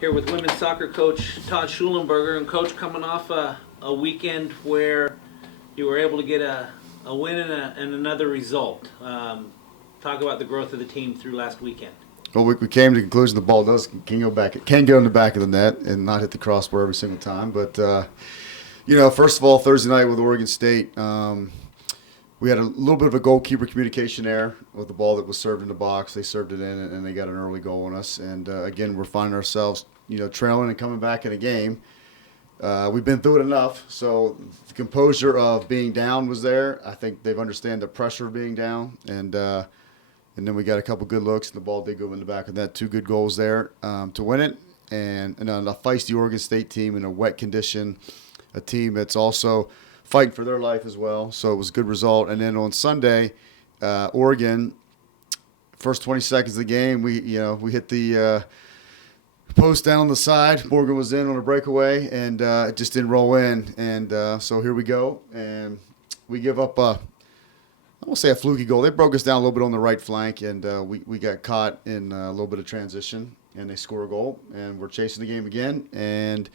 Here with women's soccer coach Todd Shulenberger. And coach, coming off a weekend where you were able to get a win and another result. Talk about the growth of the team through last weekend. Well, we came to the conclusion the ball can go back, can get on the back of the net and not hit the crossbar every single time. But first of all, Thursday night with Oregon State, we had a little bit of a goalkeeper communication error with the ball that was served in the box. They served it in, and they got an early goal on us. And again, we're finding ourselves, trailing and coming back in a game. We've been through it enough, so the composure of being down was there. I think they've understand the pressure of being down, and then we got a couple good looks, and the ball did go in the back of that. 2 good goals there to win it, and a feisty Oregon State team in a wet condition, a team that's also fighting for their life as well. So it was a good result. And then on Sunday, Oregon, first 20 seconds of the game, we hit the post down on the side. Morgan was in on a breakaway, and it just didn't roll in. And so here we go, and we give up I won't say a fluky goal. They broke us down a little bit on the right flank, and we got caught in a little bit of transition, and they score a goal, and we're chasing the game again. And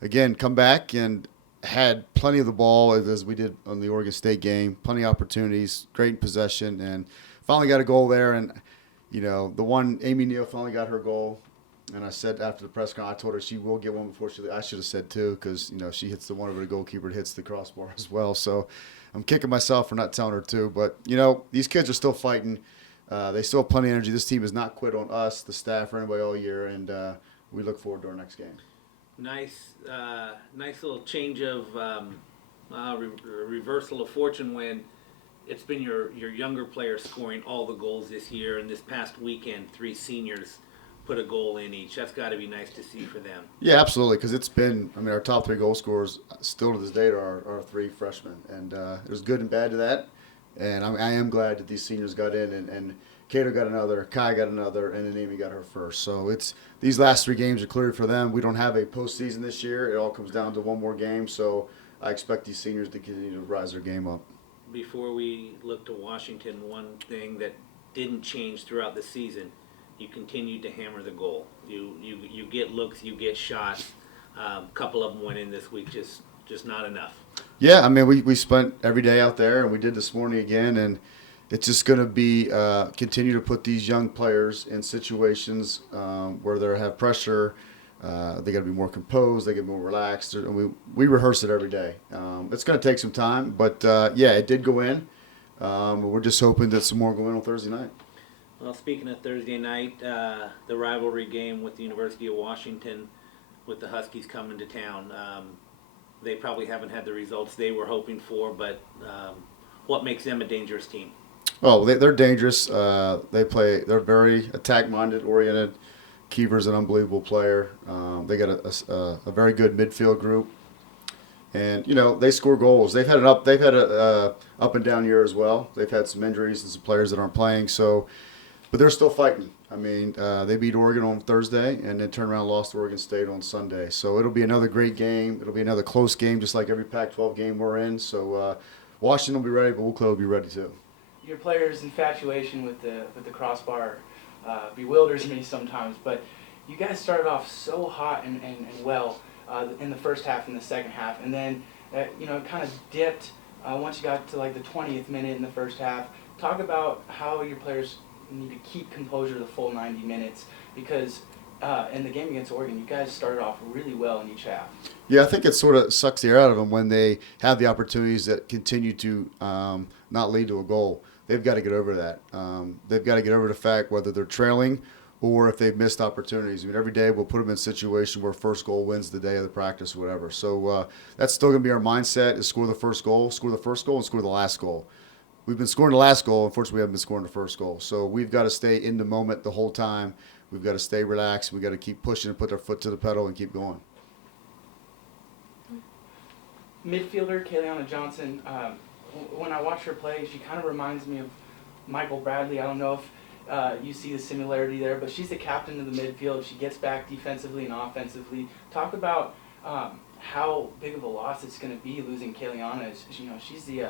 again, come back and had plenty of the ball as we did on the Oregon State game. Plenty of opportunities, great possession, and finally got a goal there. And the one Amy Neal finally got her goal. And I said after the press conference, I told her she will get one before I should have said 2 because she hits the one over the goalkeeper, it hits the crossbar as well. So I'm kicking myself for not telling her 2. But these kids are still fighting. They still have plenty of energy. This team has not quit on us, the staff, or anybody all year, and we look forward to our next game. Nice little change of reversal of fortune when it's been your younger players scoring all the goals this year, and this past weekend 3 seniors put a goal in each. That's got to be nice to see for them. Yeah, absolutely, because it's been, our top 3 goal scorers still to this date are 3 freshmen, and there's good and bad to that, and I am glad that these seniors got in, and Cato got another, Kai got another, and then Amy got her first. So these last 3 games are cleared for them. We don't have a postseason this year. It all comes down to one more game, so I expect these seniors to continue to rise their game up. Before we look to Washington, one thing that didn't change throughout the season, you continued to hammer the goal. You get looks, you get shots. A couple of them went in this week, just not enough. Yeah, we spent every day out there, and we did this morning again, and it's just going to be continue to put these young players in situations where they have pressure. They got to be more composed. They get more relaxed. And we rehearse it every day. It's going to take some time, but it did go in. We're just hoping that some more go in on Thursday night. Well, speaking of Thursday night, the rivalry game with the University of Washington, with the Huskies coming to town, they probably haven't had the results they were hoping for. But what makes them a dangerous team? Oh, they're dangerous. They're very attack-minded, oriented. Keever's an unbelievable player. They got a very good midfield group, and they score goals. They've had an up and down year as well. They've had some injuries and some players that aren't playing. So, but they're still fighting. They beat Oregon on Thursday and then turned around and lost to Oregon State on Sunday. So it'll be another great game. It'll be another close game, just like every Pac-12 game we're in. So Washington will be ready, but Woodcliff will be ready too. Your players' infatuation with the crossbar bewilders me sometimes, but you guys started off so hot and well in the first half and the second half, and then it kind of dipped once you got to like the 20th minute in the first half. Talk about how your players need to keep composure the full 90 minutes, because in the game against Oregon, you guys started off really well in each half. Yeah, I think it sort of sucks the air out of them when they have the opportunities that continue to not lead to a goal. They've got to get over that. They've got to get over the fact whether they're trailing or if they've missed opportunities. Every day we'll put them in a situation where first goal wins the day of the practice or whatever. So that's still going to be our mindset, is score the first goal, and score the last goal. We've been scoring the last goal. Unfortunately, we haven't been scoring the first goal. So we've got to stay in the moment the whole time. We've got to stay relaxed. We've got to keep pushing and put our foot to the pedal and keep going. Midfielder Kayleana Johnson, when I watch her play, she kind of reminds me of Michael Bradley. I don't know if you see the similarity there, but she's the captain of the midfield. She gets back defensively and offensively. Talk about how big of a loss it's going to be losing Kayleana. She's the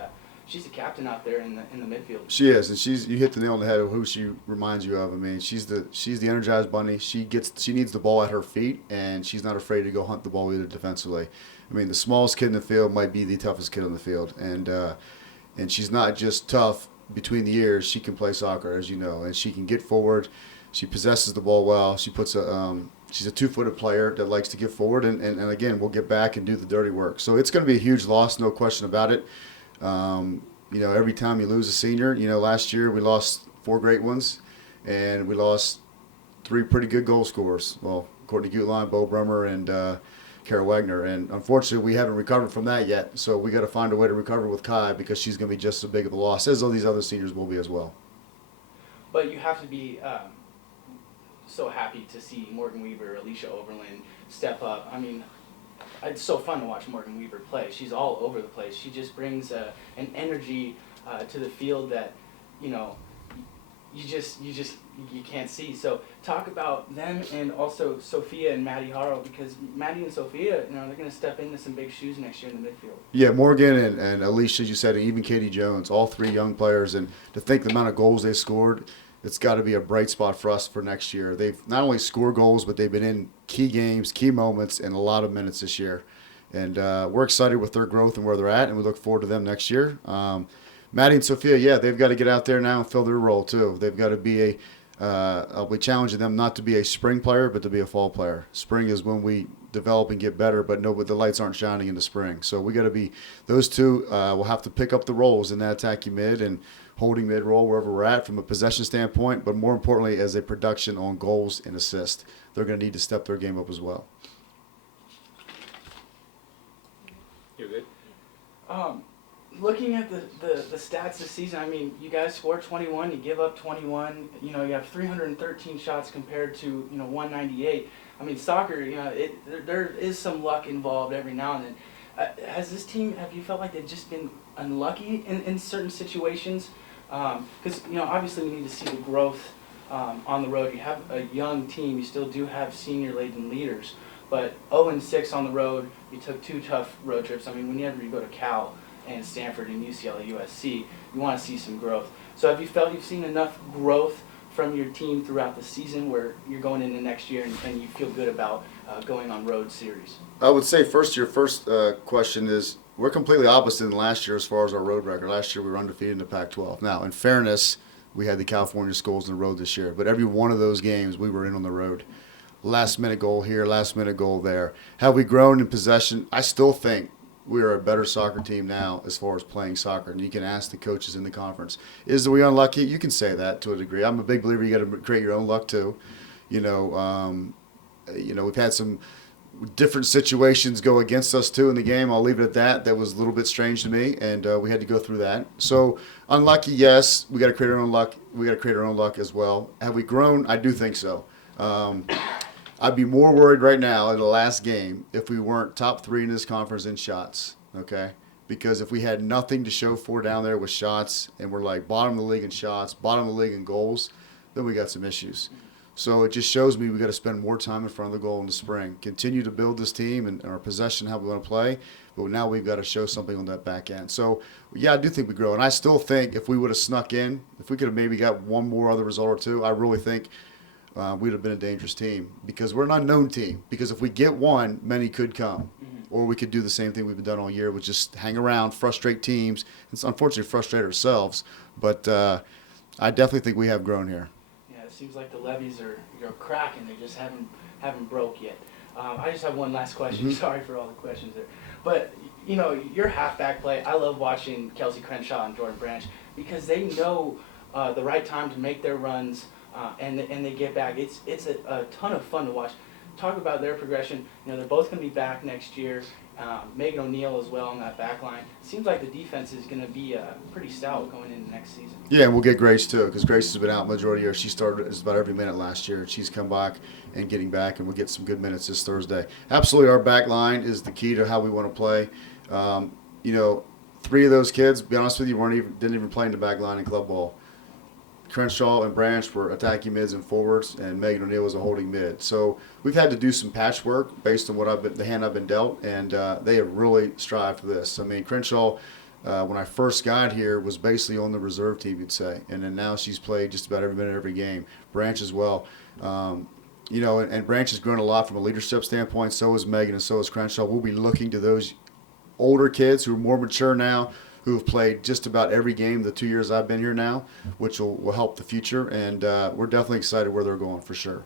she's a captain out there in the midfield. She is, and you hit the nail on the head of who she reminds you of. I mean, she's the energized bunny. She needs the ball at her feet, and she's not afraid to go hunt the ball either defensively. I mean, the smallest kid in the field might be the toughest kid on the field, and she's not just tough between the ears. She can play soccer, as you know, and she can get forward. She possesses the ball well. She's a 2-footed player that likes to get forward, and again, we'll get back and do the dirty work. So it's going to be a huge loss, no question about it. Every time you lose a senior, last year we lost 4 great ones, and we lost 3 pretty good goal scorers. Well, Courtney Gutlein, Bo Brummer, and Kara Wagner. And unfortunately, we haven't recovered from that yet. So we got to find a way to recover with Kai, because she's going to be just as big of a loss as all these other seniors will be as well. But you have to be so happy to see Morgan Weaver, Alicia Oberlin step up. I mean, it's so fun to watch Morgan Weaver play. She's all over the place. She just brings an energy to the field that, you can't see. So talk about them, and also Sophia and Maddie Harrell, because Maddie and Sophia, they're going to step into some big shoes next year in the midfield. Yeah, Morgan and Alicia, you said, and even Katie Jones, all 3 young players, and to think the amount of goals they scored, it's got to be a bright spot for us for next year. They've not only scored goals, but they've been in key games, key moments, and a lot of minutes this year. And we're excited with their growth and where they're at, and we look forward to them next year. Maddie and Sophia, yeah, they've got to get out there now and fill their role too. They've got to be I'll be challenging them not to be a spring player, but to be a fall player. Spring is when we develop and get better, but the lights aren't shining in the spring. So we got to be, those two will have to pick up the roles in that attacking mid and holding mid role wherever we're at from a possession standpoint, but more importantly as a production on goals and assists. They're going to need to step their game up as well. You're good? Looking at the stats this season, I mean, you guys scored 21, you give up 21, you have 313 shots compared to, 198. I mean, soccer, there is some luck involved every now and then. Has this team, have you felt like they've just been unlucky in certain situations? Because, obviously we need to see the growth on the road. You have a young team, you still do have senior-laden leaders, but 0-6 on the road, you took 2 tough road trips. I mean, whenever you go to Cal and Stanford and UCLA, USC, you want to see some growth. So have you felt you've seen enough growth from your team throughout the season where you're going into next year and you feel good about going on road series? I would say your first question is, we're completely opposite than last year as far as our road record. Last year we were undefeated in the Pac-12. Now, in fairness, we had the California schools on the road this year, but every one of those games we were in on the road. Last-minute goal here, last-minute goal there. Have we grown in possession? I still think we are a better soccer team now as far as playing soccer, and you can ask the coaches in the conference. Is we unlucky? You can say that to a degree. I'm a big believer you got to create your own luck too. We've had some different situations go against us too in the game. I'll leave it at that. That was a little bit strange to me, and we had to go through that. So unlucky, yes. We got to create our own luck. We got to create our own luck as well. Have we grown? I do think so. I'd be more worried right now in the last game if we weren't top 3 in this conference in shots, okay? Because if we had nothing to show for down there with shots and we're like bottom of the league in shots, bottom of the league in goals, then we got some issues. So it just shows me we got to spend more time in front of the goal in the spring. Continue to build this team and our possession, how we want to play, but now we've got to show something on that back end. So, yeah, I do think we grow. And I still think if we would have snuck in, if we could have maybe got one more other result or two, I really think we'd have been a dangerous team because we're an unknown team. Because if we get one, many could come. Or we could do the same thing we've done all year, which just hang around, frustrate teams. It's unfortunately frustrate ourselves. But I definitely think we have grown here. Yeah, it seems like the levees are cracking. They just haven't broke yet. I just have one last question. Sorry for all the questions there. But, your halfback play, I love watching Kelsey Crenshaw and Jordan Branch because they know the right time to make their runs. And they get back. It's a ton of fun to watch. Talk about their progression. They're both going to be back next year. Megan O'Neill as well on that back line. Seems like the defense is going to be pretty stout going into next season. Yeah, and we'll get Grace too because Grace has been out majority of the year. She started about every minute last year. She's come back and getting back, and we'll get some good minutes this Thursday. Absolutely, our back line is the key to how we want to play. 3 of those kids, to be honest with you, didn't even play in the back line in club ball. Crenshaw and Branch were attacking mids and forwards, and Megan O'Neill was a holding mid. So we've had to do some patchwork based on the hand I've been dealt, and they have really strived for this. I mean, Crenshaw when I first got here, was basically on the reserve team, you'd say. And then now she's played just about every minute, every game. Branch as well. And Branch has grown a lot from a leadership standpoint. So is Megan and so is Crenshaw. We'll be looking to those older kids who are more mature now, who have played just about every game the 2 years I've been here now, which will help the future. And we're definitely excited where they're going for sure.